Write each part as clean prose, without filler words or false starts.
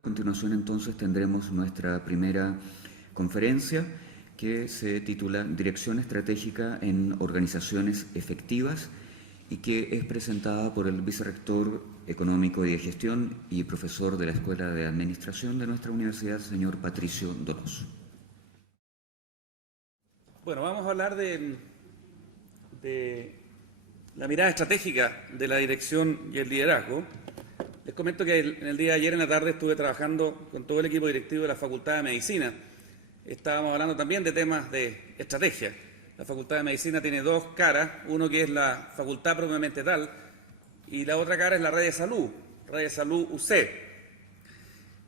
A continuación, entonces, tendremos nuestra primera conferencia que se titula Dirección Estratégica en Organizaciones Efectivas y que es presentada por el vicerrector económico y de gestión y profesor de la Escuela de Administración de nuestra universidad, señor Patricio Donoso. Bueno, vamos a hablar de la mirada estratégica de la dirección y el liderazgo. Les comento que en el día de ayer en la tarde estuve trabajando con todo el equipo directivo de la Facultad de Medicina. Estábamos hablando también de temas de estrategia. La Facultad de Medicina tiene dos caras, uno que es la facultad propiamente tal y la otra cara es la red de salud UC.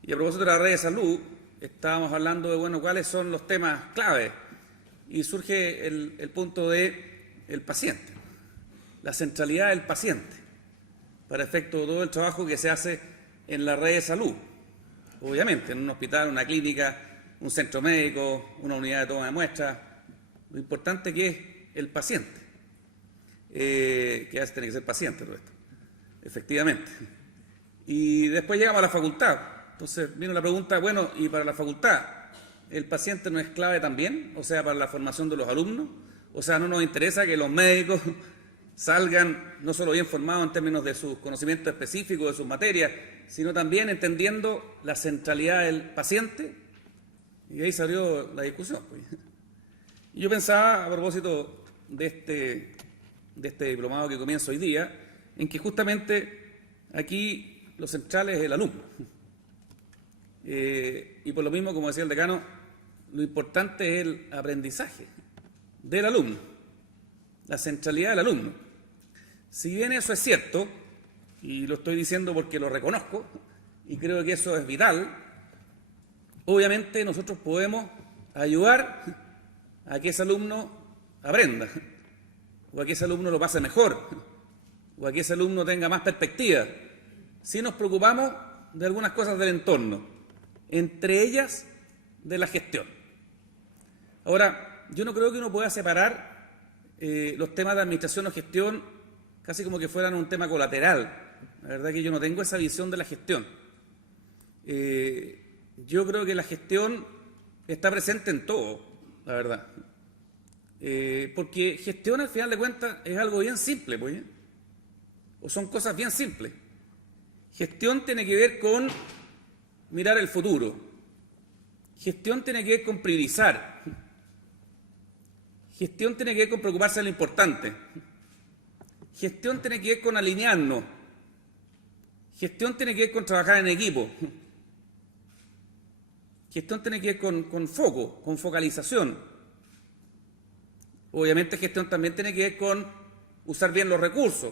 Y a propósito de la red de salud, estábamos hablando de, bueno, cuáles son los temas clave y surge el punto del paciente, la centralidad del paciente, para efecto de todo el trabajo que se hace en la red de salud. Obviamente, en un hospital, una clínica, un centro médico, una unidad de toma de muestras, lo importante que es el paciente, que a veces tiene que ser paciente todo esto, efectivamente. Y después llegamos a la facultad. Entonces vino la pregunta, bueno, ¿y para la facultad el paciente no es clave también? O sea, para la formación de los alumnos. O sea, no nos interesa que los médicos salgan no solo bien formados en términos de sus conocimientos específicos, de sus materias, sino también entendiendo la centralidad del paciente. Y ahí salió la discusión, pues. Y yo pensaba, a propósito de este diplomado que comienza hoy día, en que justamente aquí lo central es el alumno. Y por lo mismo, como decía el decano, lo importante es el aprendizaje del alumno, la centralidad del alumno. Si bien eso es cierto, y lo estoy diciendo porque lo reconozco, y creo que eso es vital, obviamente nosotros podemos ayudar a que ese alumno aprenda, o a que ese alumno lo pase mejor, o a que ese alumno tenga más perspectiva, si nos preocupamos de algunas cosas del entorno, entre ellas de la gestión. Ahora, yo no creo que uno pueda separar los temas de administración o gestión casi como que fueran un tema colateral. La verdad que yo no tengo esa visión de la gestión. Yo creo que la gestión está presente en todo, la verdad. Porque gestión, al final de cuentas, es algo bien simple, pues, ¿eh? O son cosas bien simples. Gestión tiene que ver con mirar el futuro. Gestión tiene que ver con priorizar. Gestión tiene que ver con preocuparse de lo importante. Gestión tiene que ver con alinearnos. Gestión tiene que ver con trabajar en equipo. Gestión tiene que ver con foco, con focalización. Obviamente gestión también tiene que ver con usar bien los recursos.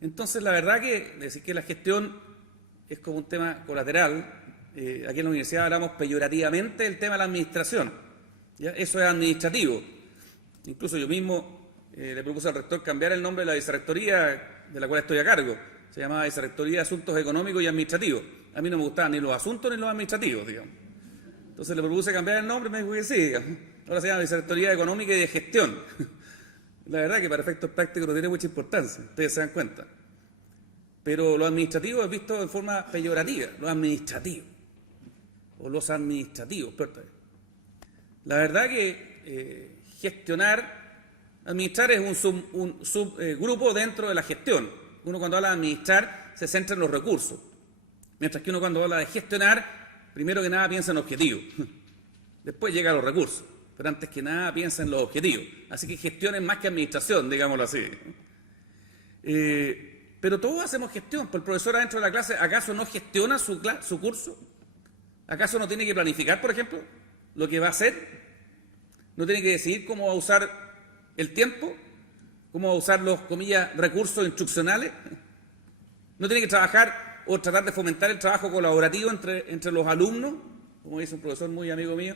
Entonces, la verdad que decir que la gestión es como un tema colateral. Aquí en la universidad hablamos peyorativamente del tema de la administración. ¿Ya? Eso es administrativo. Incluso yo mismo le propuse al rector cambiar el nombre de la vicerrectoría de la cual estoy a cargo. Se llamaba Vicerrectoría de Asuntos Económicos y Administrativos. A mí no me gustaban ni los asuntos ni los administrativos, digamos. Entonces le propuse cambiar el nombre y me dijo que sí, digamos. Ahora se llama Vicerrectoría Económica y de Gestión. La verdad que para efectos prácticos no tiene mucha importancia, ustedes se dan cuenta. Pero lo administrativo es visto de forma peyorativa, lo administrativo. O los administrativos, perdón. La verdad que administrar es un subgrupo dentro de la gestión. Uno cuando habla de administrar se centra en los recursos, mientras que uno cuando habla de gestionar, primero que nada piensa en objetivos, después llega a los recursos, pero antes que nada piensa en los objetivos. Así que gestión es más que administración, digámoslo así. Pero todos hacemos gestión, pues el profesor adentro de la clase, ¿acaso no gestiona su curso? ¿Acaso no tiene que planificar, por ejemplo, lo que va a hacer? ¿No tiene que decidir cómo va a usar el tiempo? ¿Cómo va a usar los, comillas, recursos instruccionales? ¿No tiene que trabajar o tratar de fomentar el trabajo colaborativo entre los alumnos? Como dice un profesor muy amigo mío,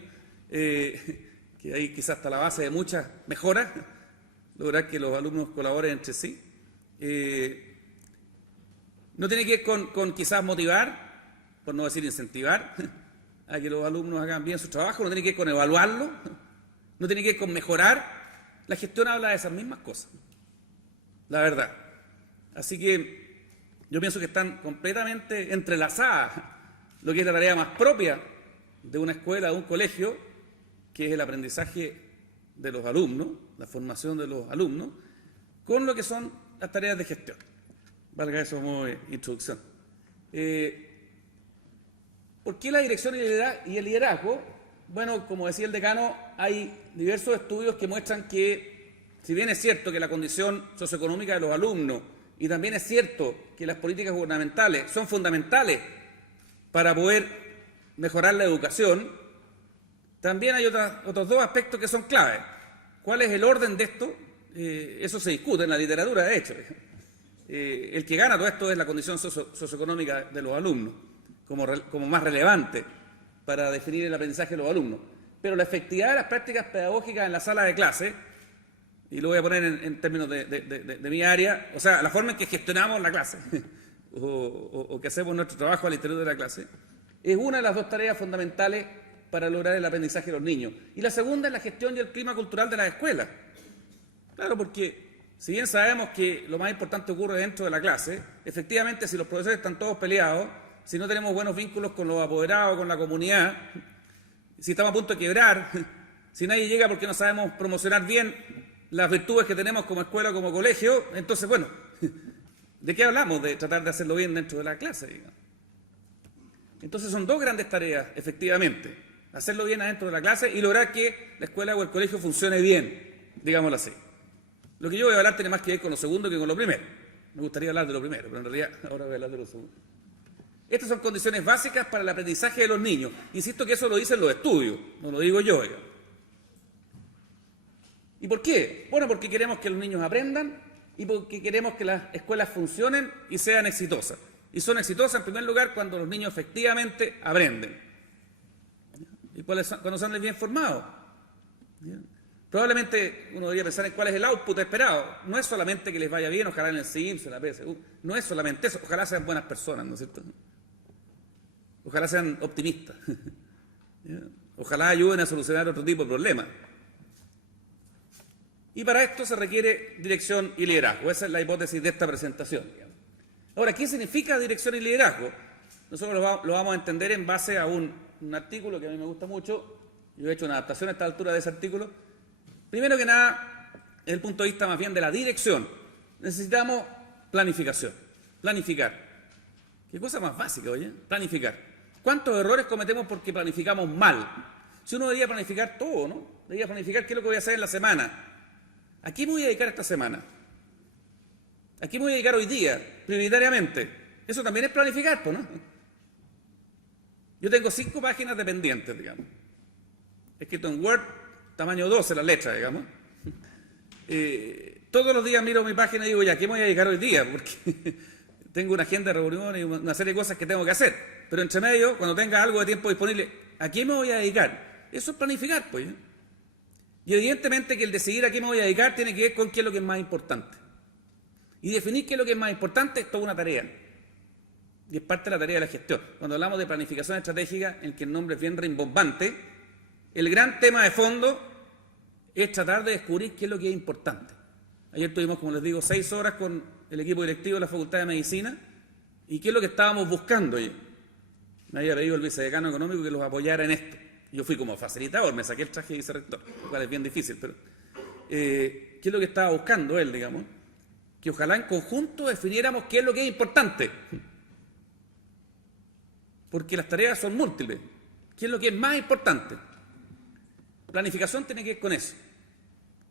que ahí quizás está la base de muchas mejoras, lograr que los alumnos colaboren entre sí. ¿No tiene que ver con quizás motivar, por no decir incentivar, a que los alumnos hagan bien su trabajo? ¿No tiene que ver con evaluarlo? ¿No tiene que ver con mejorar? La gestión habla de esas mismas cosas, la verdad. Así que yo pienso que están completamente entrelazadas lo que es la tarea más propia de una escuela, de un colegio, que es el aprendizaje de los alumnos, la formación de los alumnos, con lo que son las tareas de gestión. Valga eso como introducción. ¿Por qué la dirección y el liderazgo? Bueno, como decía el decano, hay diversos estudios que muestran que, si bien es cierto que la condición socioeconómica de los alumnos, y también es cierto que las políticas gubernamentales son fundamentales para poder mejorar la educación, también hay otros dos aspectos que son claves. ¿Cuál es el orden de esto? Eso se discute en la literatura, de hecho. El que gana todo esto es la condición socioeconómica de los alumnos, como más relevante para definir el aprendizaje de los alumnos. Pero la efectividad de las prácticas pedagógicas en la sala de clase, y lo voy a poner en términos de mi área, o sea, la forma en que gestionamos la clase o que hacemos nuestro trabajo al interior de la clase, es una de las dos tareas fundamentales para lograr el aprendizaje de los niños. Y la segunda es la gestión y el clima cultural de las escuelas. Claro, porque si bien sabemos que lo más importante ocurre dentro de la clase, efectivamente si los profesores están todos peleados, si no tenemos buenos vínculos con los apoderados, con la comunidad, si estamos a punto de quebrar, si nadie llega porque no sabemos promocionar bien las virtudes que tenemos como escuela o como colegio, entonces, bueno, ¿de qué hablamos? De tratar de hacerlo bien dentro de la clase, digamos. Entonces son dos grandes tareas, efectivamente, hacerlo bien adentro de la clase y lograr que la escuela o el colegio funcione bien, digámoslo así. Lo que yo voy a hablar tiene más que ver con lo segundo que con lo primero. Me gustaría hablar de lo primero, pero en realidad ahora voy a hablar de lo segundo. Estas son condiciones básicas para el aprendizaje de los niños. Insisto que eso lo dicen los estudios, no lo digo yo. ¿Y por qué? Bueno, porque queremos que los niños aprendan y porque queremos que las escuelas funcionen y sean exitosas. Y son exitosas en primer lugar cuando los niños efectivamente aprenden. ¿Y cuando son bien formados? Probablemente uno debería pensar en cuál es el output esperado. No es solamente que les vaya bien, ojalá en el CIMS, en la PSU. No es solamente eso, ojalá sean buenas personas, ¿no es cierto? Ojalá sean optimistas. Ojalá ayuden a solucionar otro tipo de problemas. Y para esto se requiere dirección y liderazgo. Esa es la hipótesis de esta presentación. Ahora, ¿qué significa dirección y liderazgo? Nosotros lo vamos a entender en base a un artículo que a mí me gusta mucho. Yo he hecho una adaptación a esta altura de ese artículo. Primero que nada, desde el punto de vista más bien de la dirección, necesitamos planificación. Planificar. ¿Qué cosa más básica, oye? Planificar. ¿Cuántos errores cometemos porque planificamos mal? Si uno debería planificar todo, ¿no? Debería planificar qué es lo que voy a hacer en la semana. ¿A qué me voy a dedicar esta semana? ¿A qué me voy a dedicar hoy día, prioritariamente? Eso también es planificar, ¿no? Yo tengo 5 páginas de pendientes, digamos. Escrito en Word, tamaño 12 la letra, digamos. Todos los días miro mi página y digo, ya, ¿a qué me voy a dedicar hoy día? Porque tengo una agenda de reuniones y una serie de cosas que tengo que hacer. Pero entre medio, cuando tenga algo de tiempo disponible, ¿a qué me voy a dedicar? Eso es planificar, pues. Y evidentemente que el decidir a qué me voy a dedicar tiene que ver con qué es lo que es más importante. Y definir qué es lo que es más importante es toda una tarea. Y es parte de la tarea de la gestión. Cuando hablamos de planificación estratégica, en que el nombre es bien rimbombante, el gran tema de fondo es tratar de descubrir qué es lo que es importante. Ayer tuvimos, como les digo, 6 horas con el equipo directivo de la Facultad de Medicina y qué es lo que estábamos buscando. Me había pedido el vicedecano económico que los apoyara en esto. Yo fui como facilitador, me saqué el traje de vicerrector, lo cual es bien difícil, pero ¿qué es lo que estaba buscando él, digamos? Que ojalá en conjunto definiéramos qué es lo que es importante. Porque las tareas son múltiples. ¿Qué es lo que es más importante? Planificación tiene que ver con eso.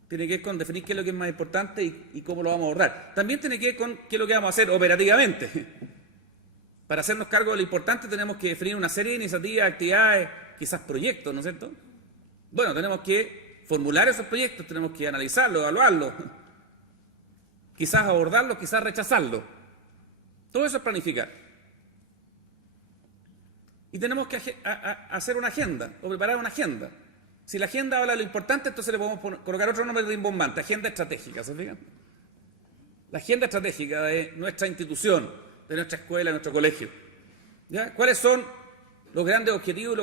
Tiene que ver con definir qué es lo que es más importante y cómo lo vamos a abordar. También tiene que ver con qué es lo que vamos a hacer operativamente. Para hacernos cargo de lo importante tenemos que definir una serie de iniciativas, actividades, quizás proyectos, ¿no es cierto? Bueno, tenemos que formular esos proyectos, tenemos que analizarlos, evaluarlos, quizás abordarlos, quizás rechazarlos. Todo eso es planificar. Y tenemos que hacer una agenda o preparar una agenda. Si la agenda habla de lo importante, entonces le podemos colocar otro nombre rimbombante, agenda estratégica, ¿se fijan? La agenda estratégica de nuestra institución, de nuestra escuela, de nuestro colegio. ¿Ya? ¿Cuáles son los grandes objetivos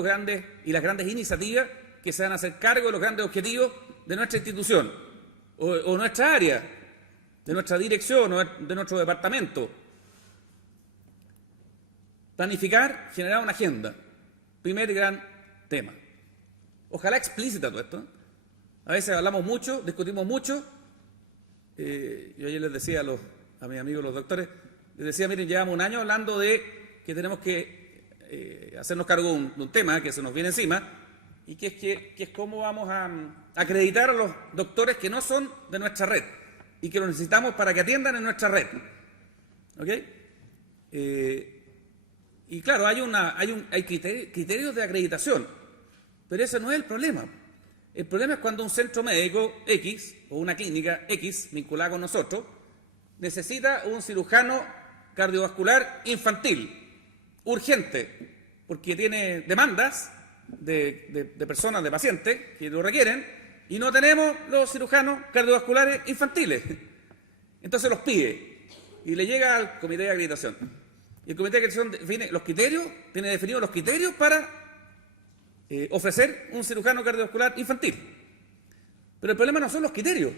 y las grandes iniciativas que se van a hacer cargo de los grandes objetivos de nuestra institución o nuestra área, de nuestra dirección o de nuestro departamento? Planificar, generar una agenda. Primer gran tema. Ojalá explícita todo esto. A veces hablamos mucho, discutimos mucho. Yo ayer les decía a mis amigos los doctores, les decía, miren, llevamos un año hablando de que tenemos que hacernos cargo de un tema que se nos viene encima, y que es cómo vamos a acreditar a los doctores que no son de nuestra red y que los necesitamos para que atiendan en nuestra red. ¿Ok? Y claro, hay criterios de acreditación, pero ese no es el problema. El problema es cuando un centro médico X o una clínica X vinculada con nosotros necesita un cirujano cardiovascular infantil, urgente, porque tiene demandas de personas, de pacientes que lo requieren, y no tenemos los cirujanos cardiovasculares infantiles. Entonces los pide y le llega al comité de acreditación. Y el comité de acreditación tiene definidos los criterios para ofrecer un cirujano cardiovascular infantil. Pero el problema no son los criterios.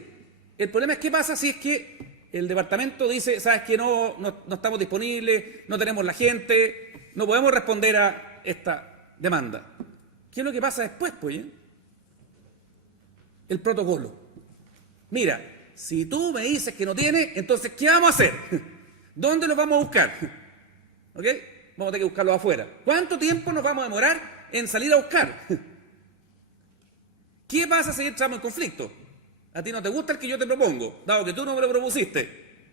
El problema es qué pasa si es que el departamento dice, sabes que no estamos disponibles, no tenemos la gente, no podemos responder a esta demanda. ¿Qué es lo que pasa después, pues? El protocolo. Mira, si tú me dices que no tiene, entonces, ¿qué vamos a hacer? ¿Dónde los vamos a buscar? ¿Ok? Vamos a tener que buscarlos afuera. ¿Cuánto tiempo nos vamos a demorar en salir a buscar? ¿Qué pasa si entramos en conflicto? A ti no te gusta el que yo te propongo, dado que tú no me lo propusiste.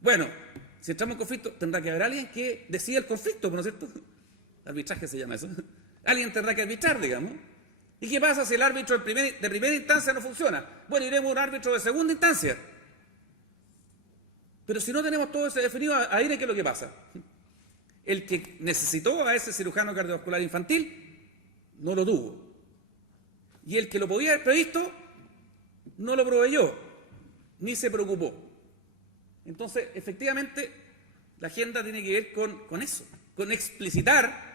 Bueno, si entramos en conflicto, tendrá que haber alguien que decida el conflicto, ¿no es cierto? Arbitraje se llama eso. Alguien tendrá que arbitrar, digamos. ¿Y qué pasa si el árbitro de primera instancia no funciona? Bueno, iremos a un árbitro de segunda instancia. Pero si no tenemos todo eso definido, ahí ¿qué es lo que pasa? El que necesitó a ese cirujano cardiovascular infantil no lo tuvo. Y el que lo podía haber previsto no lo proveyó, ni se preocupó. Entonces, efectivamente, la agenda tiene que ver con eso, con explicitar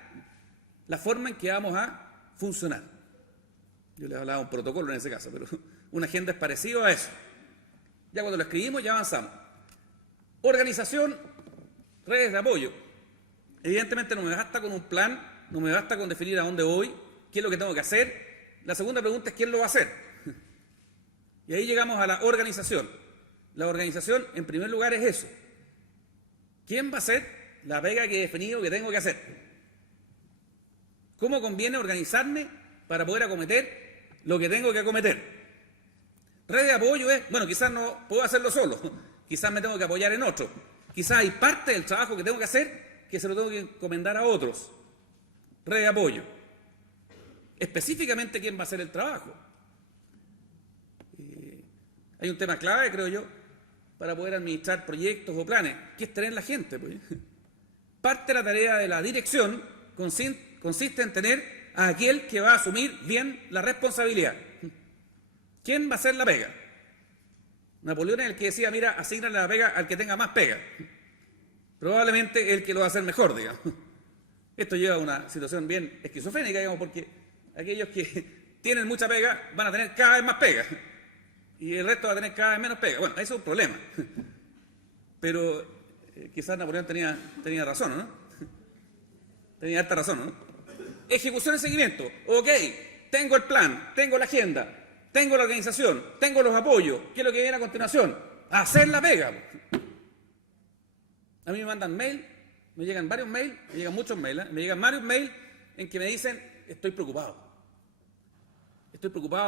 la forma en que vamos a funcionar. Yo les hablaba de un protocolo en ese caso, pero una agenda es parecido a eso. Ya cuando lo escribimos, ya avanzamos. Organización, redes de apoyo. Evidentemente no me basta con un plan, no me basta con definir a dónde voy, qué es lo que tengo que hacer. La segunda pregunta es quién lo va a hacer. Y ahí llegamos a la organización. La organización, en primer lugar, es eso. ¿Quién va a hacer la pega que he definido que tengo que hacer? ¿Cómo conviene organizarme para poder acometer lo que tengo que acometer? Red de apoyo es, bueno, quizás no puedo hacerlo solo, quizás me tengo que apoyar en otro, quizás hay parte del trabajo que tengo que hacer que se lo tengo que encomendar a otros. Red de apoyo. Específicamente, ¿quién va a hacer el trabajo? Hay un tema clave, creo yo, para poder administrar proyectos o planes, que es tener la gente. Pues. Parte de la tarea de la dirección consiste en tener a aquel que va a asumir bien la responsabilidad. ¿Quién va a hacer la pega? Napoleón es el que decía, mira, asígnale la pega al que tenga más pega. Probablemente el que lo va a hacer mejor, digamos. Esto lleva a una situación bien esquizofrénica, digamos, porque aquellos que tienen mucha pega van a tener cada vez más pega y el resto va a tener cada vez menos pega. Bueno, eso es un problema. Pero quizás Napoleón tenía razón, ¿no? Tenía harta razón, ¿no? Ejecución y seguimiento. Ok, tengo el plan, tengo la agenda, tengo la organización, tengo los apoyos. ¿Qué es lo que viene a continuación? Hacer la pega. A mí me mandan mail, me llegan varios mails, me llegan muchos mails, me llegan varios mails en que me dicen, estoy preocupado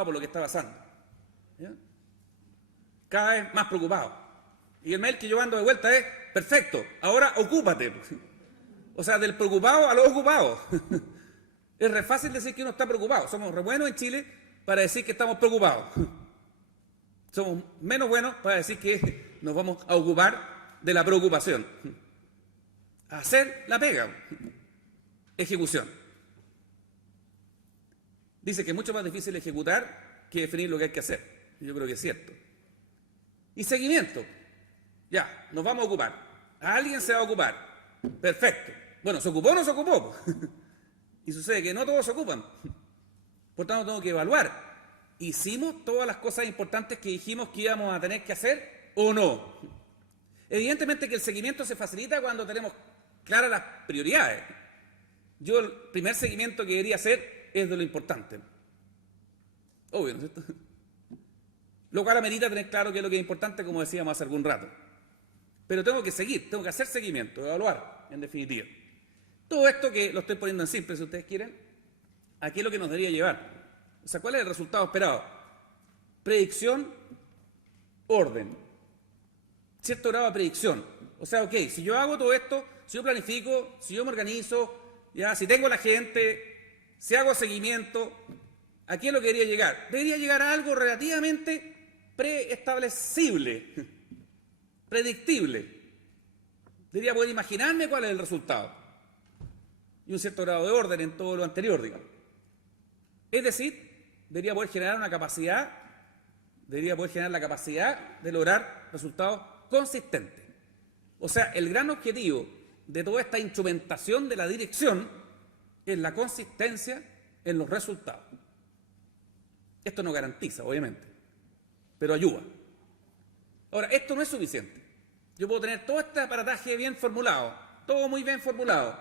por lo que está pasando. ¿Ya? Cada vez más preocupado. Y el mail que yo mando de vuelta es, perfecto, ahora ocúpate. O sea, del preocupado a lo ocupado. Es re fácil decir que uno está preocupado. Somos re buenos en Chile para decir que estamos preocupados. Somos menos buenos para decir que nos vamos a ocupar de la preocupación. Hacer la pega. Ejecución. Dice que es mucho más difícil ejecutar que definir lo que hay que hacer. Yo creo que es cierto. Y seguimiento. Ya, nos vamos a ocupar. Alguien se va a ocupar. Perfecto. Bueno, ¿se ocupó o no se ocupó? Y sucede que no todos se ocupan. Por tanto, tengo que evaluar. ¿Hicimos todas las cosas importantes que dijimos que íbamos a tener que hacer o no? Evidentemente que el seguimiento se facilita cuando tenemos claras las prioridades. Yo el primer seguimiento que debería hacer es de lo importante. Obvio, ¿no es cierto? Lo cual amerita tener claro qué es lo que es importante, como decíamos hace algún rato. Pero tengo que seguir, tengo que hacer seguimiento, evaluar, en definitiva. Todo esto que lo estoy poniendo en simple, si ustedes quieren, ¿a qué es lo que nos debería llevar? O sea, ¿cuál es el resultado esperado? Predicción, orden. Cierto grado de predicción. O sea, ok, si yo hago todo esto, si yo planifico, si yo me organizo, ya, si tengo la gente, si hago seguimiento, ¿a qué es lo que debería llegar? Debería llegar a algo relativamente preestablecible, predictible. Debería poder imaginarme cuál es el resultado. Y un cierto grado de orden en todo lo anterior, digamos. Es decir, debería poder generar la capacidad de lograr resultados consistentes. O sea, el gran objetivo de toda esta instrumentación de la dirección es la consistencia en los resultados. Esto no garantiza, obviamente, pero ayuda. Ahora, esto no es suficiente. Yo puedo tener todo este aparataje bien formulado, todo muy bien formulado,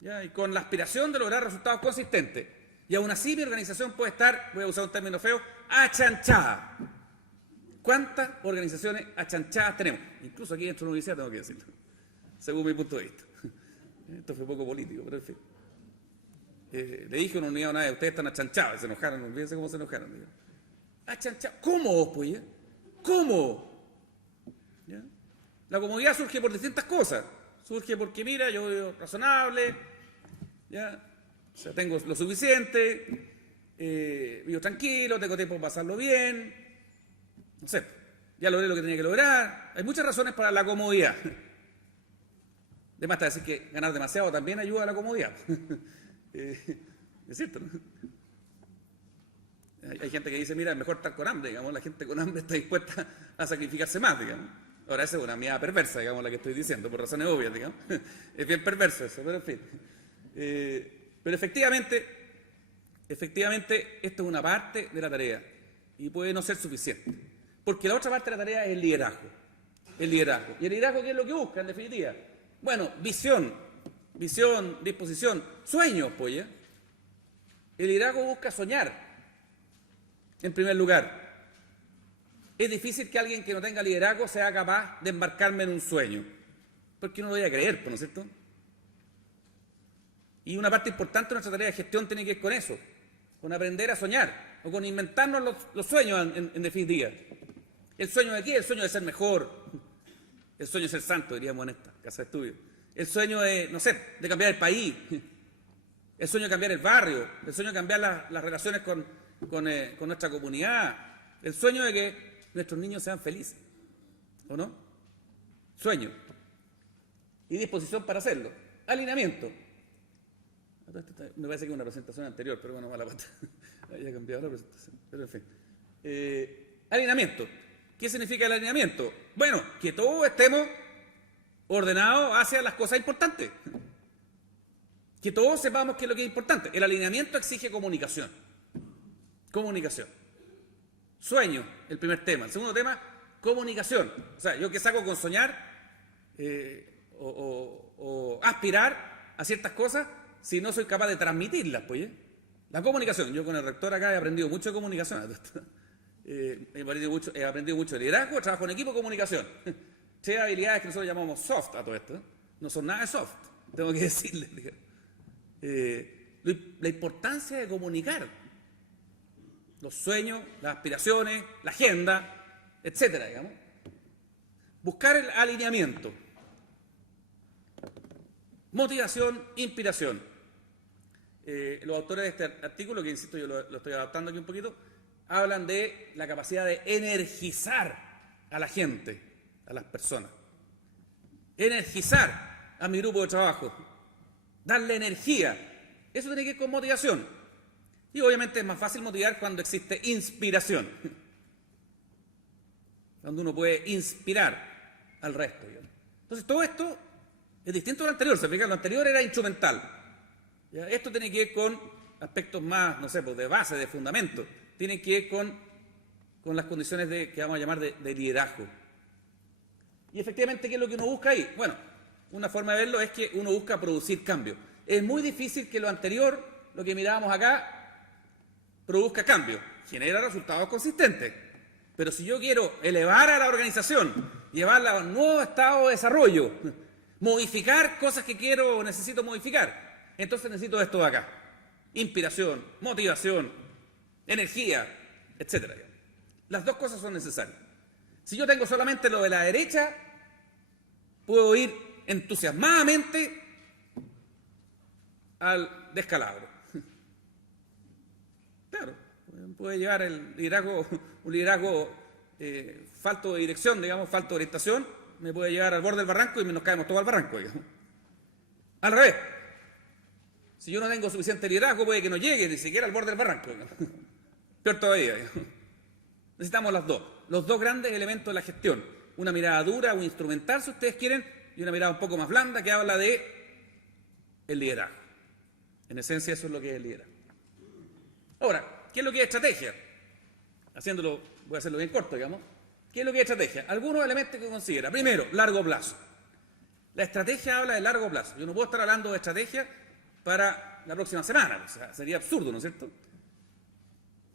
¿ya? Y con la aspiración de lograr resultados consistentes. Y aún así mi organización puede estar, voy a usar un término feo, achanchada. ¿Cuántas organizaciones achanchadas tenemos? Incluso aquí dentro de la universidad tengo que decirlo, según mi punto de vista. Esto fue poco político, pero en fin. Le dije a una unidad una vez, ustedes están achanchados, y se enojaron, olvídense cómo se enojaron. Digo. Achanchados, ¿cómo vos, pues? ¿Cómo? ¿Ya? La comodidad surge por distintas cosas. Surge porque, mira, yo vivo razonable, ¿ya? O sea, tengo lo suficiente, vivo tranquilo, tengo tiempo para pasarlo bien, no sé, ya logré lo que tenía que lograr. Hay muchas razones para la comodidad. Además, está decir que ganar demasiado también ayuda a la comodidad. Es cierto, ¿no? Hay gente que dice, mira, es mejor estar con hambre, digamos, la gente con hambre está dispuesta a sacrificarse más, digamos. Ahora, esa es una mirada perversa, digamos, la que estoy diciendo, por razones obvias, digamos. Es bien perverso eso, pero en fin. Pero efectivamente, esto es una parte de la tarea y puede no ser suficiente. Porque la otra parte de la tarea es el liderazgo. El liderazgo. ¿Y el liderazgo qué es lo que busca, en definitiva? Bueno, visión, disposición, sueños, pues, ¿ya? El liderazgo busca soñar, en primer lugar. Es difícil que alguien que no tenga liderazgo sea capaz de embarcarme en un sueño, porque no lo voy a creer, ¿no es cierto? Y una parte importante de nuestra tarea de gestión tiene que ver con eso, con aprender a soñar, o con inventarnos los sueños, en definitiva. ¿El sueño de qué? El sueño de ser mejor, el sueño de ser santo, diríamos en esta casa de estudio. El sueño de, no sé, de cambiar el país, el sueño de cambiar el barrio, el sueño de cambiar las relaciones con nuestra comunidad, el sueño de que nuestros niños sean felices, ¿o no? Sueño. Y disposición para hacerlo. Alineamiento. Me parece que es una presentación anterior, pero bueno, mala pata. Había cambiado la presentación, pero en fin. Alineamiento. ¿Qué significa el alineamiento? Bueno, que todos estemos ordenados hacia las cosas importantes. Que todos sepamos qué es lo que es importante. El alineamiento exige comunicación. Comunicación. Sueño, el primer tema. El segundo tema, comunicación. O sea, yo que saco con soñar o aspirar a ciertas cosas si no soy capaz de transmitirlas, pues, ¿eh? La comunicación. Yo con el rector acá he aprendido mucho de comunicación. He aprendido mucho de liderazgo, trabajo en equipo, comunicación. Tres habilidades que nosotros llamamos soft a todo esto, ¿eh? No son nada de soft, tengo que decirles. La importancia de comunicar los sueños, las aspiraciones, la agenda, etcétera, digamos. Buscar el alineamiento. Motivación, inspiración. Los autores de este artículo, que insisto, yo lo estoy adaptando aquí un poquito, hablan de la capacidad de energizar a la gente, a las personas. Energizar a mi grupo de trabajo. Darle energía. Eso tiene que ver con motivación. Y obviamente es más fácil motivar cuando existe inspiración. Cuando uno puede inspirar al resto, digamos. Entonces todo esto es distinto a lo anterior. Se fija, lo anterior era instrumental. ¿Ya? Esto tiene que ver con aspectos más, no sé, pues de base, de fundamento. Tiene que ver con las condiciones que vamos a llamar de liderazgo. Y efectivamente, ¿qué es lo que uno busca ahí? Bueno, Una forma de verlo es que uno busca producir cambio. Es muy difícil que lo anterior, lo que mirábamos acá, produzca cambio. Genera resultados consistentes. Pero si yo quiero elevar a la organización, llevarla a un nuevo estado de desarrollo, modificar cosas que quiero o necesito modificar, entonces necesito esto de acá. Inspiración, motivación, energía, etc. Las dos cosas son necesarias. Si yo tengo solamente lo de la derecha, puedo ir entusiasmadamente al descalabro. Claro, puede llevar el liderazgo, un liderazgo falto de dirección, digamos, falto de orientación, me puede llevar al borde del barranco y nos caemos todos al barranco, digamos. Al revés, si yo no tengo suficiente liderazgo, puede que no llegue ni siquiera al borde del barranco, digamos. Peor todavía, digamos. Necesitamos los dos grandes elementos de la gestión, una mirada dura o instrumental, si ustedes quieren, y una mirada un poco más blanda que habla de el liderazgo. En esencia, eso es lo que es el liderazgo. Ahora, ¿qué es lo que es estrategia? Voy a hacerlo bien corto, digamos. ¿Qué es lo que es estrategia? Algunos elementos que considera. Primero, largo plazo. La estrategia habla de largo plazo. Yo no puedo estar hablando de estrategia para la próxima semana. O sea, sería absurdo, ¿no es cierto?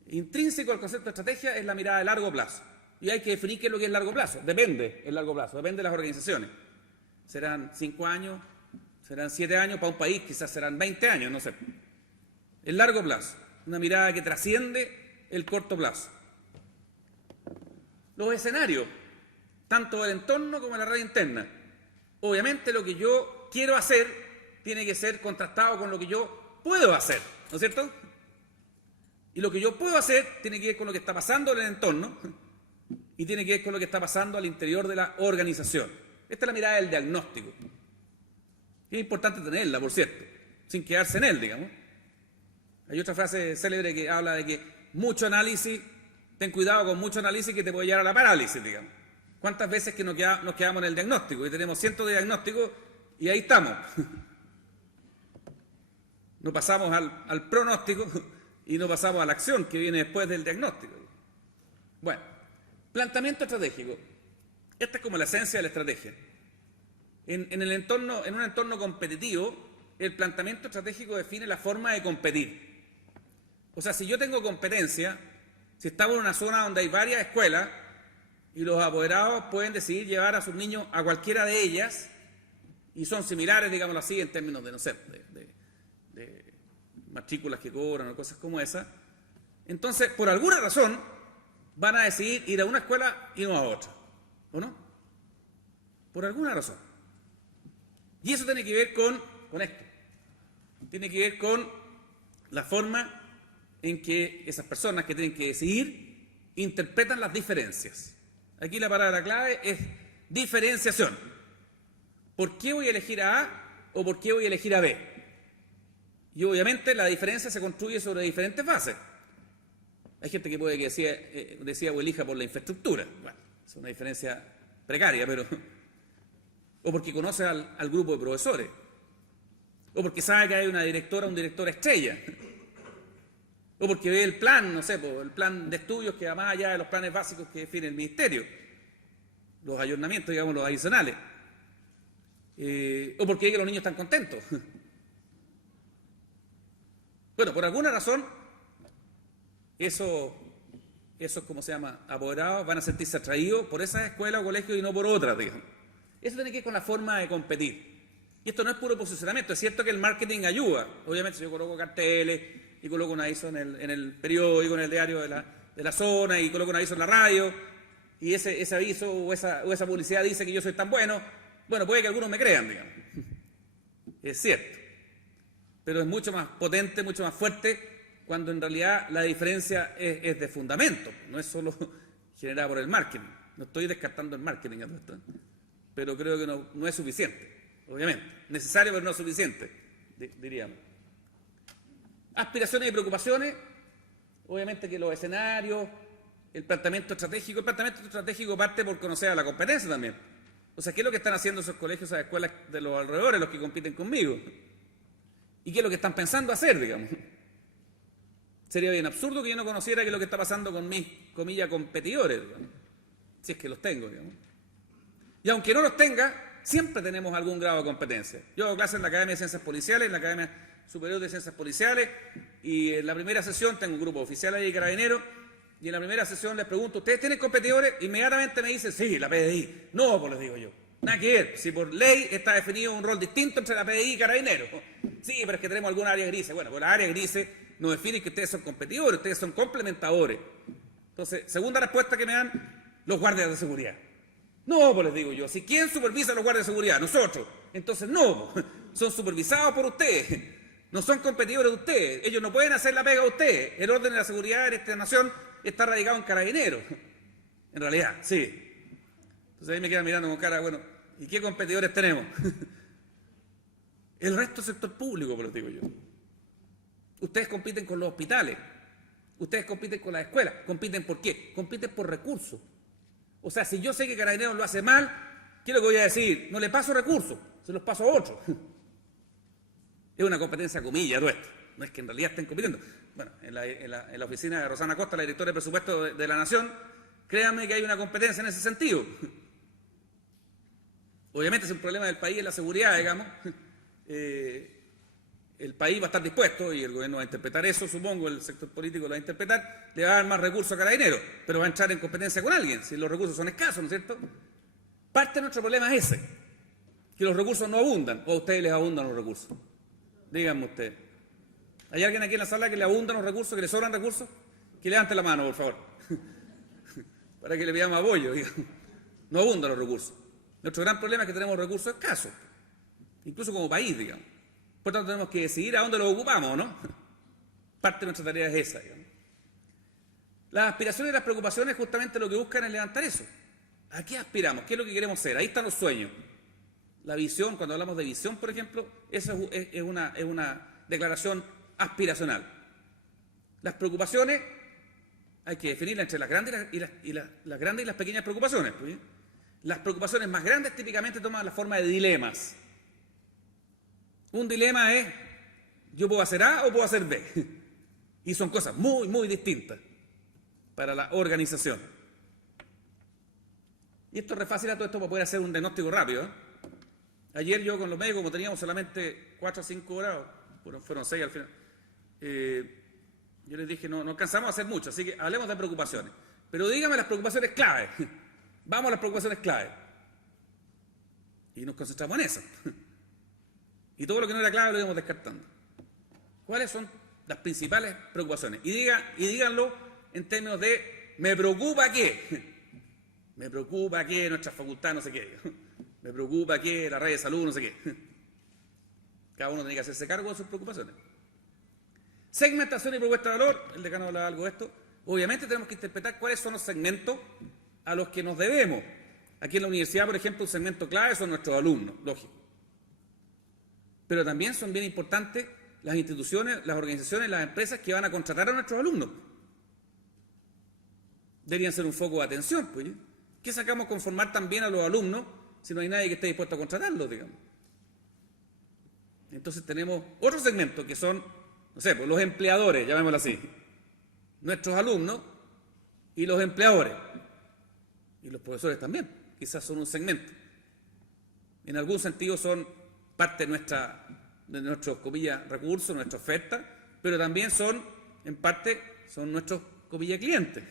Intrínseco al concepto de estrategia es la mirada de largo plazo. Y hay que definir qué es lo que es largo plazo. Depende el largo plazo, depende de las organizaciones. Serán 5 años, serán 7 años, para un país quizás serán 20 años, no sé. El largo plazo, una mirada que trasciende el corto plazo. Los escenarios, tanto del entorno como de la red interna. Obviamente lo que yo quiero hacer tiene que ser contrastado con lo que yo puedo hacer, ¿no es cierto? Y lo que yo puedo hacer tiene que ver con lo que está pasando en el entorno y tiene que ver con lo que está pasando al interior de la organización. Esta es la mirada del diagnóstico. Es importante tenerla, por cierto, sin quedarse en él, digamos. Hay otra frase célebre que habla de que mucho análisis, ten cuidado con mucho análisis que te puede llevar a la parálisis, digamos. ¿Cuántas veces que nos quedamos en el diagnóstico? Y tenemos cientos de diagnósticos y ahí estamos. No pasamos al pronóstico y no pasamos a la acción que viene después del diagnóstico. Bueno, planteamiento estratégico. Esta es como la esencia de la estrategia. En un entorno competitivo, el planteamiento estratégico define la forma de competir. O sea, si yo tengo competencia, si estamos en una zona donde hay varias escuelas y los apoderados pueden decidir llevar a sus niños a cualquiera de ellas y son similares, digámoslo así, en términos de, no sé, de matrículas que cobran o cosas como esas, entonces, por alguna razón, van a decidir ir a una escuela y no a otra, ¿o no? Por alguna razón. Y eso tiene que ver con esto. Tiene que ver con la forma en que esas personas que tienen que decidir interpretan las diferencias. Aquí la palabra clave es diferenciación. ¿Por qué voy a elegir a A o por qué voy a elegir a B? Y obviamente la diferencia se construye sobre diferentes bases. Hay gente que puede que decía o elija por la infraestructura. Bueno, es una diferencia precaria, pero... O porque conoce al grupo de profesores. O porque sabe que hay una directora o un director estrella. O porque ve el plan, no sé, el plan de estudios que va más allá de los planes básicos que define el ministerio. Los ayornamientos, digamos, los adicionales. O porque ve que los niños están contentos. Bueno, por alguna razón, esos, ¿cómo se llama?, apoderados van a sentirse atraídos por esas escuelas o colegios y no por otras, digamos. Eso tiene que ver con la forma de competir. Y esto no es puro posicionamiento, es cierto que el marketing ayuda. Obviamente, si yo coloco carteles y coloco un aviso en el periódico, en el diario de la zona y coloco un aviso en la radio, y ese aviso o esa publicidad dice que yo soy tan bueno, puede que algunos me crean, digamos. Es cierto. Pero es mucho más potente, mucho más fuerte, cuando en realidad la diferencia es de fundamento, no es solo generada por el marketing. No estoy descartando el marketing, pero creo que no es suficiente, obviamente. Necesario, pero no suficiente, diríamos. Aspiraciones y preocupaciones, obviamente que los escenarios, el planteamiento estratégico parte por conocer a la competencia también. O sea, ¿qué es lo que están haciendo esos colegios, esas escuelas de los alrededores, los que compiten conmigo? ¿Y qué es lo que están pensando hacer, digamos? Sería bien absurdo que yo no conociera qué es lo que está pasando con mis, comillas, competidores, digamos, si es que los tengo, digamos. Y aunque no los tenga, siempre tenemos algún grado de competencia. Yo hago clases en la Academia de Ciencias Policiales, en la Academia Superior de Ciencias Policiales, y en la primera sesión tengo un grupo de oficiales y carabineros, y en la primera sesión les pregunto, ¿ustedes tienen competidores? Inmediatamente me dicen, sí, la PDI. No, pues les digo yo. Nada que ver, si por ley está definido un rol distinto entre la PDI y Carabineros. Sí, pero es que tenemos alguna área grises. Bueno, pues las áreas grises no definen que ustedes son competidores, ustedes son complementadores. Entonces, segunda respuesta que me dan, los guardias de seguridad. No, pues les digo yo, si ¿quién supervisa a los guardias de seguridad? Nosotros. Entonces, no, son supervisados por ustedes, no son competidores de ustedes, ellos no pueden hacer la pega a ustedes. El orden de la seguridad de esta nación está radicado en Carabineros, en realidad, sí. Entonces ahí me quedan mirando con cara, bueno, ¿y qué competidores tenemos? El resto del sector público, pues les digo yo. Ustedes compiten con los hospitales, ustedes compiten con las escuelas. ¿Compiten por qué? Compiten por recursos. O sea, si yo sé que Carabineros lo hace mal, ¿qué es lo que voy a decir? No le paso recursos, se los paso a otros. Es una competencia comilla, no es que en realidad estén compitiendo. Bueno, en la oficina de Rosana Costa, la directora de presupuesto de la Nación, créanme que hay una competencia en ese sentido. Obviamente es un problema del país en la seguridad, digamos. El país va a estar dispuesto, y el gobierno va a interpretar eso, supongo, el sector político lo va a interpretar, le va a dar más recursos a Carabineros, pero va a entrar en competencia con alguien, si los recursos son escasos, ¿no es cierto? Parte de nuestro problema es ese, que los recursos no abundan, o a ustedes les abundan los recursos. Díganme ustedes. ¿Hay alguien aquí en la sala que le abundan los recursos, que le sobran recursos? Que levante la mano, por favor. Para que le pidamos apoyo, digamos. No abundan los recursos. Nuestro gran problema es que tenemos recursos escasos, incluso como país, digamos. Por tanto, tenemos que decidir a dónde los ocupamos, ¿no? Parte de nuestra tarea es esa, digamos. Las aspiraciones y las preocupaciones justamente lo que buscan es levantar eso. ¿A qué aspiramos? ¿Qué es lo que queremos ser? Ahí están los sueños. La visión, cuando hablamos de visión, por ejemplo, esa es una declaración aspiracional. Las preocupaciones hay que definirlas entre las grandes las grandes y las pequeñas preocupaciones. ¿Pues? Las preocupaciones más grandes típicamente toman la forma de dilemas. Un dilema es, yo puedo hacer A o puedo hacer B. Y son cosas muy, muy distintas para la organización. Y esto es re fácil a todo esto para poder hacer un diagnóstico rápido. Ayer yo con los médicos, como teníamos solamente 4 a 5 horas, fueron 6 al final, yo les dije, no alcanzamos a hacer mucho, así que hablemos de preocupaciones. Pero dígame las preocupaciones clave. Vamos a las preocupaciones clave. Y nos concentramos en eso. Y todo lo que no era clave lo íbamos descartando. ¿Cuáles son las principales preocupaciones? Y díganlo en términos de, ¿me preocupa qué? Me preocupa que nuestra facultad no sé qué. Me preocupa que la red de salud no sé qué. Cada uno tiene que hacerse cargo de sus preocupaciones. Segmentación y propuesta de valor. El decano hablaba algo de esto. Obviamente tenemos que interpretar cuáles son los segmentos a los que nos debemos. Aquí en la universidad, por ejemplo, un segmento clave son nuestros alumnos, lógico. Pero también son bien importantes las instituciones, las organizaciones, las empresas que van a contratar a nuestros alumnos. Deberían ser un foco de atención, pues. ¿Qué sacamos con formar también a los alumnos si no hay nadie que esté dispuesto a contratarlos, digamos? Entonces tenemos otro segmento que son, no sé, pues los empleadores, llamémoslo así. Nuestros alumnos y los empleadores. Y los profesores también, quizás son un segmento. En algún sentido son parte de nuestros, comillas, recursos, nuestra oferta, pero también son, en parte, son nuestros, comillas, clientes.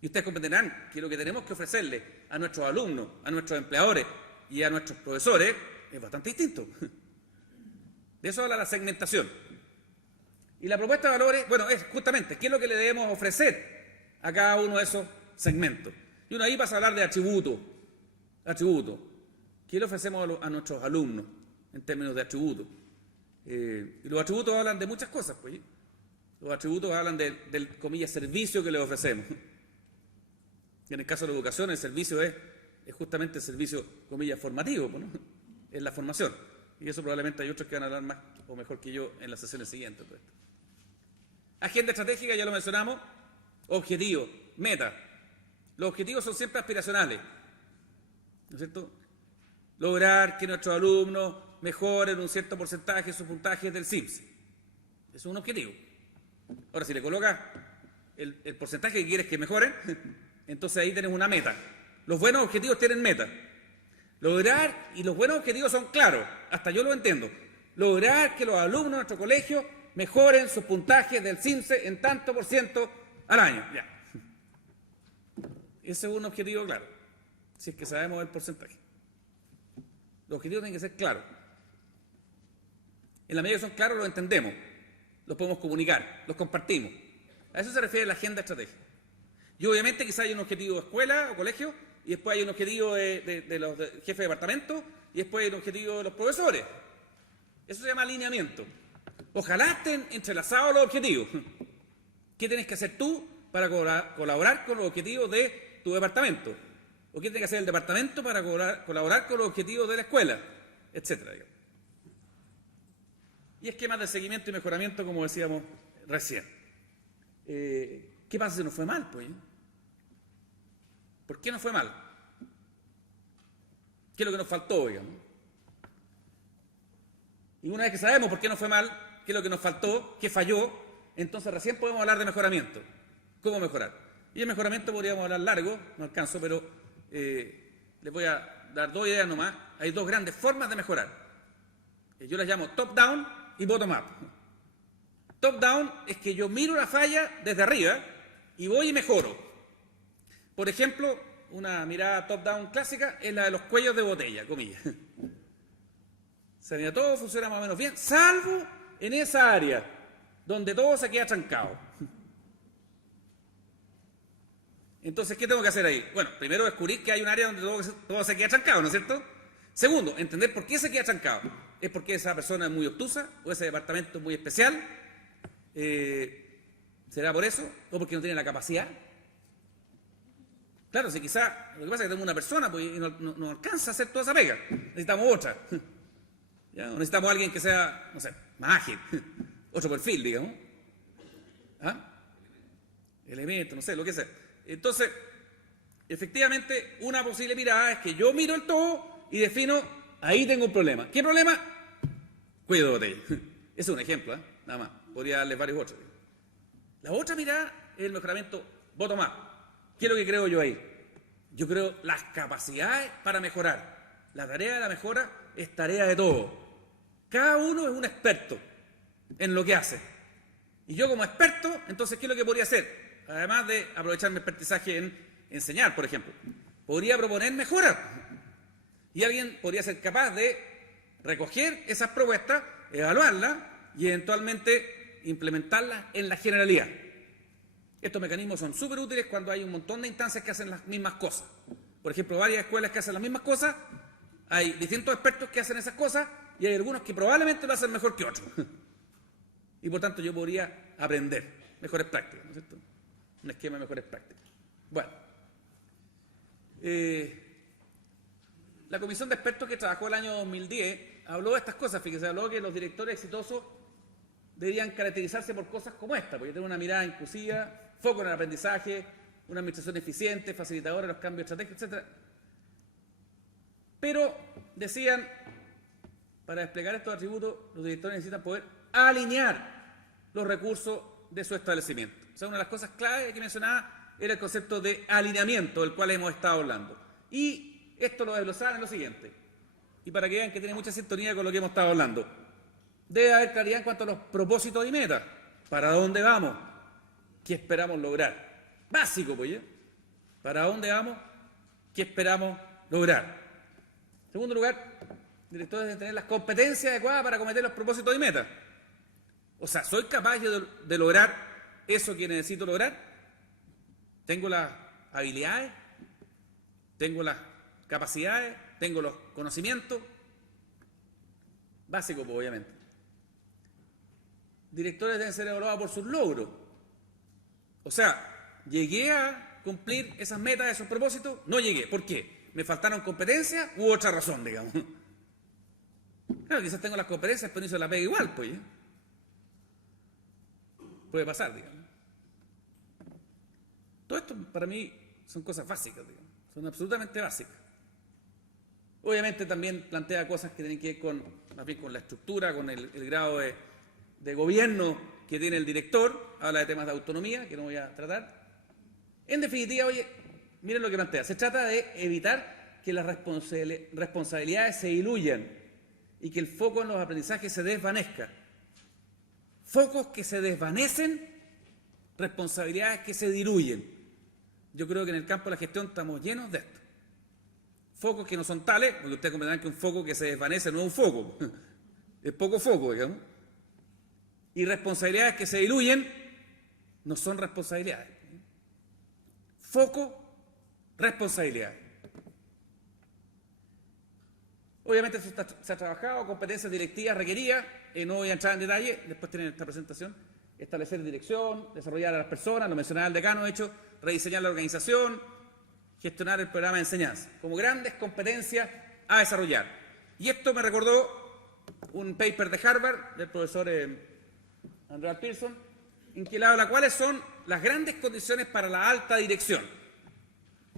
Y ustedes comprenderán que lo que tenemos que ofrecerle a nuestros alumnos, a nuestros empleadores y a nuestros profesores es bastante distinto. De eso habla la segmentación. Y la propuesta de valores, bueno, es justamente qué es lo que le debemos ofrecer a cada uno de esos segmentos. Y uno ahí pasa a hablar de atributos. ¿Qué le ofrecemos a nuestros alumnos en términos de atributos? Y los atributos hablan de muchas cosas, pues. Los atributos hablan del, comillas, servicio que les ofrecemos. Y en el caso de la educación, el servicio es justamente el servicio, comillas, formativo, ¿no? Es la formación. Y eso probablemente hay otros que van a hablar más o mejor que yo en las sesiones siguientes. Pues. Agenda estratégica, ya lo mencionamos. Objetivos, meta. Los objetivos son siempre aspiracionales, ¿no es cierto? Lograr que nuestros alumnos mejoren un cierto porcentaje de sus puntajes del CIMSS. Eso es un objetivo. Ahora, si le colocas el porcentaje que quieres que mejoren, entonces ahí tienes una meta. Los buenos objetivos tienen meta. Lograr, y los buenos objetivos son claros, hasta yo lo entiendo, lograr que los alumnos de nuestro colegio mejoren sus puntajes del CIMSE en tanto por ciento al año. Ya. Ese es un objetivo claro, si es que sabemos el porcentaje. Los objetivos tienen que ser claros. En la medida que son claros, los entendemos, los podemos comunicar, los compartimos. A eso se refiere la agenda estratégica. Y obviamente quizá hay un objetivo de escuela o colegio, y después hay un objetivo de los jefes de departamento, y después hay un objetivo de los profesores. Eso se llama alineamiento. Ojalá estén entrelazados los objetivos. ¿Qué tienes que hacer tú para colaborar con los objetivos de tu departamento? ¿O qué tiene que hacer el departamento para colaborar con los objetivos de la escuela? Etcétera. Y esquemas de seguimiento y mejoramiento, como decíamos recién. ¿Qué pasa si nos fue mal, pues? ¿Por qué nos fue mal? ¿Qué es lo que nos faltó, digamos? Y una vez que sabemos por qué nos fue mal, qué es lo que nos faltó, qué falló, entonces recién podemos hablar de mejoramiento. ¿Cómo mejorar? Y de mejoramiento podríamos hablar largo, no alcanzo, pero les voy a dar dos ideas nomás. Hay dos grandes formas de mejorar. Yo las llamo top-down y bottom-up. Top-down es que yo miro la falla desde arriba y voy y mejoro. Por ejemplo, una mirada top-down clásica es la de los cuellos de botella, comillas. O sea, mira, todo funciona más o menos bien, salvo en esa área donde todo se queda trancado. Entonces, ¿qué tengo que hacer ahí? Bueno, primero descubrir que hay un área donde todo se queda trancado, ¿no es cierto? Segundo, entender por qué se queda trancado. ¿Es porque esa persona es muy obtusa o ese departamento es muy especial? ¿Será por eso? ¿O porque no tiene la capacidad? Claro, si quizá lo que pasa es que tenemos una persona pues, y no alcanza a hacer toda esa pega. Necesitamos otra. ¿Ya? O necesitamos a alguien que sea, no sé, más ágil. Otro perfil, digamos. ¿Ah? Elemento, no sé, lo que sea. Entonces, efectivamente, una posible mirada es que yo miro el todo y defino, ahí tengo un problema. ¿Qué problema? Cuello de botella. Ese es un ejemplo, nada más. Podría darles varios otros. La otra mirada es el mejoramiento bottom-up. ¿Qué es lo que creo yo ahí? Yo creo las capacidades para mejorar. La tarea de la mejora es tarea de todos. Cada uno es un experto en lo que hace. Y yo como experto, entonces, ¿qué es lo que podría hacer? Además de aprovechar mi expertizaje en enseñar, por ejemplo. Podría proponer mejoras. Y alguien podría ser capaz de recoger esas propuestas, evaluarlas y eventualmente implementarlas en la generalidad. Estos mecanismos son súper útiles cuando hay un montón de instancias que hacen las mismas cosas. Por ejemplo, varias escuelas que hacen las mismas cosas, hay distintos expertos que hacen esas cosas y hay algunos que probablemente lo hacen mejor que otros. Y por tanto yo podría aprender mejores prácticas, ¿no es cierto? Un esquema de mejores prácticas. Bueno, la comisión de expertos que trabajó el año 2010 habló de estas cosas. Fíjese, habló que los directores exitosos deberían caracterizarse por cosas como esta, porque tener una mirada inclusiva, foco en el aprendizaje, una administración eficiente, facilitadora de los cambios estratégicos, etc. Pero, decían, para desplegar estos atributos, los directores necesitan poder alinear los recursos de su establecimiento. O sea, una de las cosas clave que mencionaba era el concepto de alineamiento, del cual hemos estado hablando. Y esto lo desglosaban en lo siguiente, y para que vean que tiene mucha sintonía con lo que hemos estado hablando. Debe haber claridad en cuanto a los propósitos y metas. ¿Para dónde vamos? ¿Qué esperamos lograr? Básico, pues, ¿ya? ¿Para dónde vamos? ¿Qué esperamos lograr? En segundo lugar, directores deben tener las competencias adecuadas para acometer los propósitos y metas. O sea, ¿soy capaz yo de lograr eso que necesito lograr? ¿Tengo las habilidades? ¿Tengo las capacidades? ¿Tengo los conocimientos? Básico, pues, obviamente. Directores deben ser evaluados por sus logros. O sea, ¿llegué a cumplir esas metas, esos propósitos? No llegué. ¿Por qué? ¿Me faltaron competencias u otra razón, digamos? Claro, quizás tengo las competencias, pero no hice la pega igual, pues. Puede pasar, digamos. Todo esto para mí son cosas básicas, digamos. Son absolutamente básicas. Obviamente también plantea cosas que tienen que ver más bien con la estructura, con el grado de gobierno que tiene el director. Habla de temas de autonomía, que no voy a tratar. En definitiva, oye, miren lo que plantea. Se trata de evitar que las responsabilidades se diluyan y que el foco en los aprendizajes se desvanezca. Focos que se desvanecen, responsabilidades que se diluyen. Yo creo que en el campo de la gestión estamos llenos de esto. Focos que no son tales, porque ustedes comprenderán que un foco que se desvanece no es un foco, es poco foco, digamos. Y responsabilidades que se diluyen no son responsabilidades. Foco, responsabilidad. Obviamente se ha trabajado, competencias directivas requeridas, no voy a entrar en detalle, después tienen esta presentación, establecer dirección, desarrollar a las personas, lo mencionaba el decano, de hecho, rediseñar la organización, gestionar el programa de enseñanza, como grandes competencias a desarrollar. Y esto me recordó un paper de Harvard del profesor Andreas Pearson, en que él habla cuáles son las grandes condiciones para la alta dirección,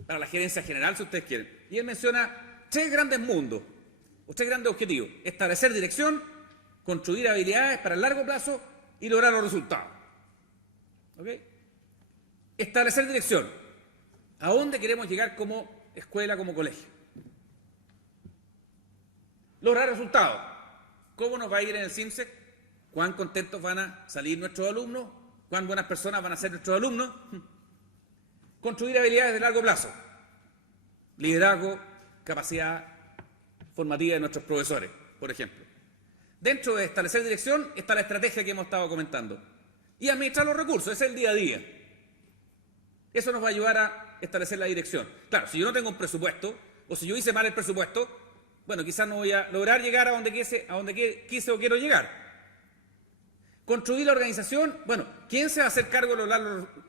para la gerencia general, si ustedes quieren. Y él menciona 3 grandes mundos, o 3 grandes objetivos: establecer dirección, construir habilidades para el largo plazo y lograr los resultados. ¿Ok? Establecer dirección. ¿A dónde queremos llegar como escuela, como colegio? Lograr resultados. ¿Cómo nos va a ir en el CIMSE? ¿Cuán contentos van a salir nuestros alumnos? ¿Cuán buenas personas van a ser nuestros alumnos? Construir habilidades de largo plazo. Liderazgo, capacidad formativa de nuestros profesores, por ejemplo. Dentro de establecer dirección está la estrategia que hemos estado comentando. Y administrar los recursos, ese es el día a día. Eso nos va a ayudar a establecer la dirección. Claro, si yo no tengo un presupuesto, o si yo hice mal el presupuesto, bueno, quizás no voy a lograr llegar a donde quise o quiero llegar. Construir la organización, bueno, ¿quién se va a hacer cargo de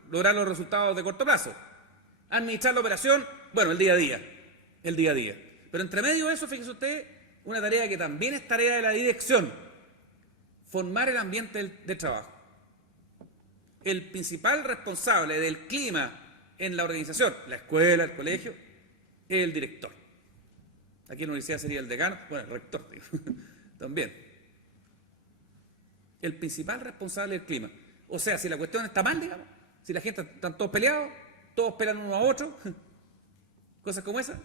lograr los resultados de corto plazo? Administrar la operación, bueno, el día a día, el día a día. Pero entre medio de eso, fíjese usted, una tarea que también es tarea de la dirección: formar el ambiente de trabajo. El principal responsable del clima en la organización, la escuela, el colegio, es el director. Aquí en la universidad sería el decano, bueno, el rector, digo, también. El principal responsable del clima. O sea, si la cuestión está mal, digamos, si la gente están todos peleados, todos pelean uno a otro, cosas como esas,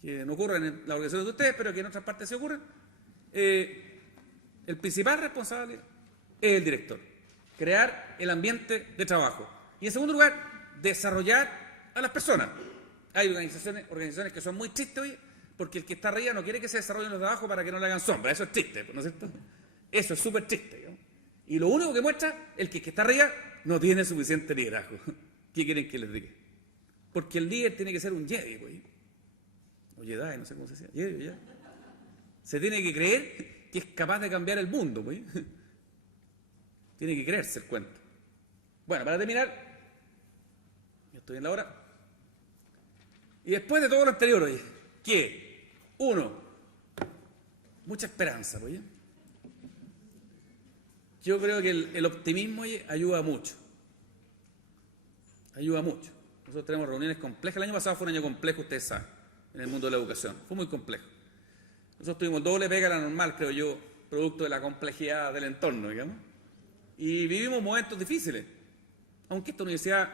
que no ocurren en la organización de ustedes, pero que en otras partes sí ocurren, el principal responsable es el director. Crear el ambiente de trabajo. Y en segundo lugar, desarrollar a las personas. Hay organizaciones que son muy tristes hoy, porque el que está arriba no quiere que se desarrollen los de abajo para que no le hagan sombra. Eso es triste, ¿no es cierto? Eso es súper triste, ¿no? Y lo único que muestra es que el que está arriba no tiene suficiente liderazgo. ¿Qué quieren que les diga? Porque el líder tiene que ser un Jedi, pues. O Jedi, no sé cómo se dice. Jedi, ya. Se tiene que creer que es capaz de cambiar el mundo, pues. Tiene que creerse el cuento. Bueno, para terminar, ya estoy en la hora. Y después de todo lo anterior, oye, ¿qué? 1, mucha esperanza, oye. Yo creo que el optimismo, oye, ayuda mucho. Ayuda mucho. Nosotros tenemos reuniones complejas. El año pasado fue un año complejo, ustedes saben, en el mundo de la educación. Fue muy complejo. Nosotros tuvimos el doble pega a la normal, creo yo, producto de la complejidad del entorno, digamos. Y vivimos momentos difíciles. Aunque esta universidad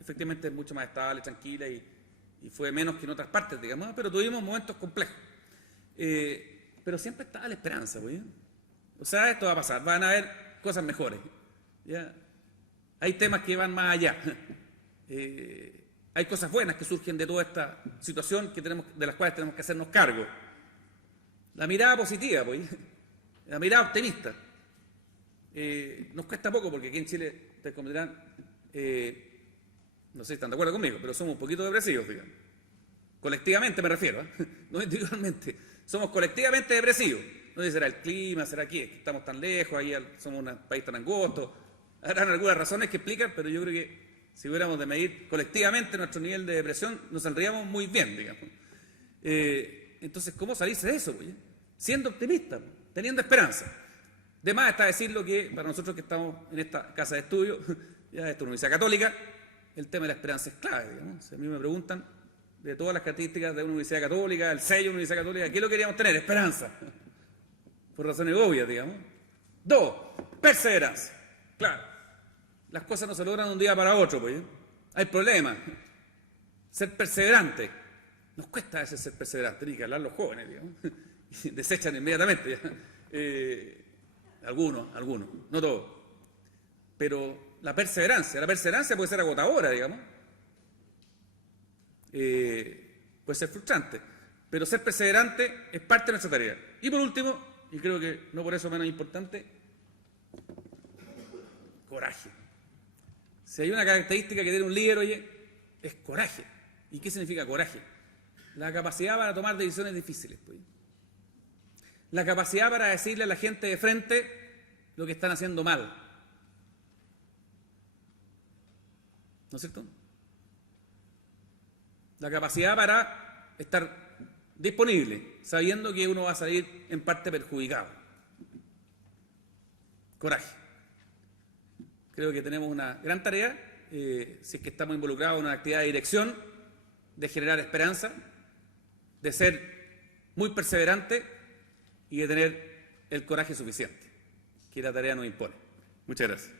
efectivamente es mucho más estable, tranquila y fue menos que en otras partes, digamos, pero tuvimos momentos complejos. Pero siempre estaba la esperanza, ¿pues? O sea, esto va a pasar, van a haber cosas mejores. ¿Ya? Hay temas que van más allá. Hay cosas buenas que surgen de toda esta situación de las cuales tenemos que hacernos cargo. La mirada positiva, pues, la mirada optimista. Nos cuesta poco porque aquí en Chile, ustedes comprenderán, no sé si están de acuerdo conmigo, pero somos un poquito depresivos, digamos. Colectivamente me refiero, no individualmente. Somos colectivamente depresivos. No sé si será el clima, será aquí, es que estamos tan lejos, ahí somos un país tan angosto. Habrán algunas razones que explican, pero yo creo que si hubiéramos de medir colectivamente nuestro nivel de depresión, nos saldríamos muy bien, digamos. Entonces, ¿cómo salirse de eso? Oye? Siendo optimistas, teniendo esperanza. De más está decirlo que para nosotros que estamos en esta casa de estudio, ya esta Universidad Católica, el tema de la esperanza es clave, digamos. Si a mí me preguntan de todas las características de una Universidad Católica, el sello de una Universidad Católica, ¿qué es lo que queríamos tener? Esperanza. Por razones obvias, digamos. 2, perseverancia. Claro, las cosas no se logran de un día para otro, pues. Hay problemas. Ser perseverante. Nos cuesta a veces ser perseverantes, tienen que hablar los jóvenes, digamos, y desechan inmediatamente. Algunos, no todos. Pero la perseverancia puede ser agotadora, digamos. Puede ser frustrante. Pero ser perseverante es parte de nuestra tarea. Y por último, y creo que no por eso menos importante, coraje. Si hay una característica que tiene un líder, oye, es coraje. ¿Y qué significa coraje? La capacidad para tomar decisiones difíciles. Pues. La capacidad para decirle a la gente de frente lo que están haciendo mal. ¿No es cierto? La capacidad para estar disponible, sabiendo que uno va a salir en parte perjudicado. Coraje. Creo que tenemos una gran tarea, si es que estamos involucrados en una actividad de dirección, de generar esperanza, de ser muy perseverante y de tener el coraje suficiente, que la tarea nos impone. Muchas gracias.